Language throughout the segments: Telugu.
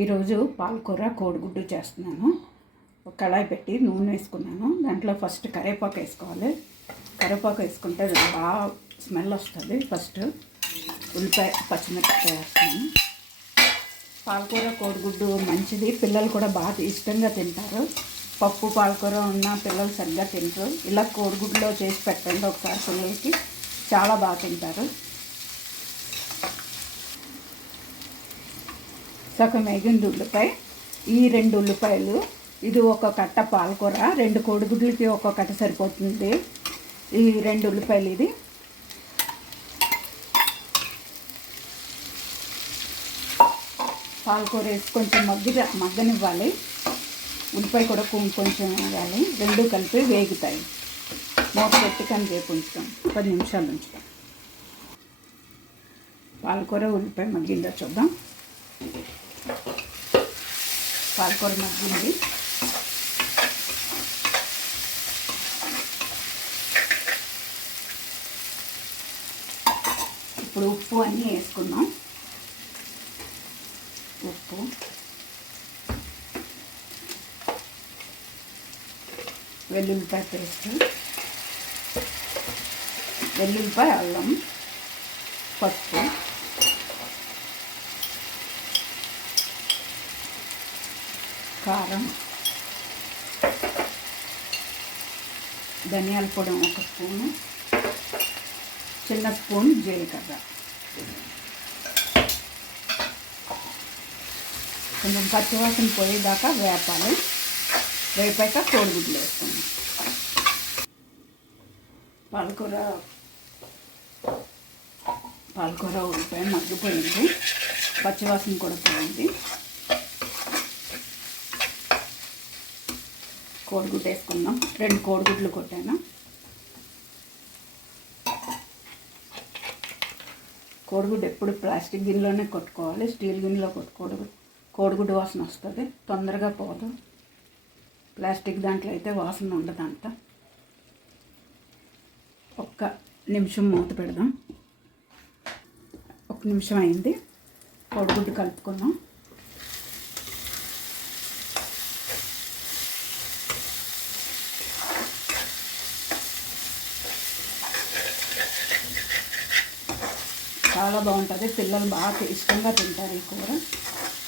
ఈరోజు పాలకూర కోడిగుడ్డు చేస్తున్నాను. ఒక కళాయి పెట్టి నూనె వేసుకున్నాను. దాంట్లో ఫస్ట్ కరివేపాకు వేసుకోవాలి. కరివేపాకు వేసుకుంటే బాగా స్మెల్ వస్తుంది. ఫస్ట్ ఉల్లిపాయ పచ్చిమిరపకాయ వేస్తాను. పాలకూర కోడిగుడ్డు మంచిది, పిల్లలు కూడా బాగా ఇష్టంగా తింటారు. పప్పు పాలకూర ఉన్న పిల్లలు సరిగ్గా తింటారు. ఇలా కోడిగుడ్డులో చేసి పెట్టండి ఒకసారి, పిల్లలకి చాలా బాగా తింటారు. సగం వేగింది ఉల్లిపాయ. ఈ 2 ఉల్లిపాయలు, ఇది ఒక కట్ట పాలకూర, 2 కోడిగుడ్లకి ఒక కట్ట సరిపోతుంది. ఈ 2 ఉల్లిపాయలు, ఇది పాలకూర వేసి కొంచెం మగ్గనివ్వాలి. ఉల్లిపాయ కూడా కొంచెం వేయాలి. 2 కలిపి వేగుతాయి. మూత పెట్టి కానీ రేపు ఉంచుతాం, 10 నిమిషాలు ఉంచుతాం. పాలకూర ఉల్లిపాయ మగ్గిందో చూద్దాం. పాలకూర మగ్గింది. ఇప్పుడు ఉప్పు అన్నీ వేసుకుందాం. ఉప్పు, వెల్లుల్లిపాయ పేస్ట్, వెల్లుల్లిపాయ, అల్లం, పసుపు, కారం, ధనియాల పొడి 1 స్పూను, చిన్న స్పూన్ జీలకర్ర. కొంచెం పచ్చివాసన పోయేదాకా వేపాలి. వేపాక కోడిగుడ్లు వేసుకున్నాం. పాలకూర ఉల్లిపాయ మగ్గిపోయింది, పచ్చివాసన కూడా పోయింది. కోడిగుడ్డు వేసుకుందాం. 2 కోడిగుడ్లు కొట్టాను. కోడిగుడ్డు ఎప్పుడు ప్లాస్టిక్ గిన్నెలోనే కొట్టుకోవాలి, స్టీల్ గిన్నెలో కొట్టుకోవడం. కోడిగుడ్డు వాసన వస్తుంది, తొందరగా పోదు. ప్లాస్టిక్ దాంట్లో అయితే వాసన ఉండదంట. 1 నిమిషం మూత పెడదాం. 1 నిమిషం అయింది. కోడిగుడ్డు కలుపుకుందాం. చాలా బాగుంటుంది. పిల్లలు బాగా ఇష్టంగా తింటారు ఈ కూర.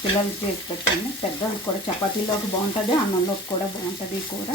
పిల్లలు చేసి పెట్టండి. పెద్దలకు కూడా చపాతీలోకి బాగుంటుంది, అన్నంలోకి కూడా బాగుంటుంది ఈ కూర.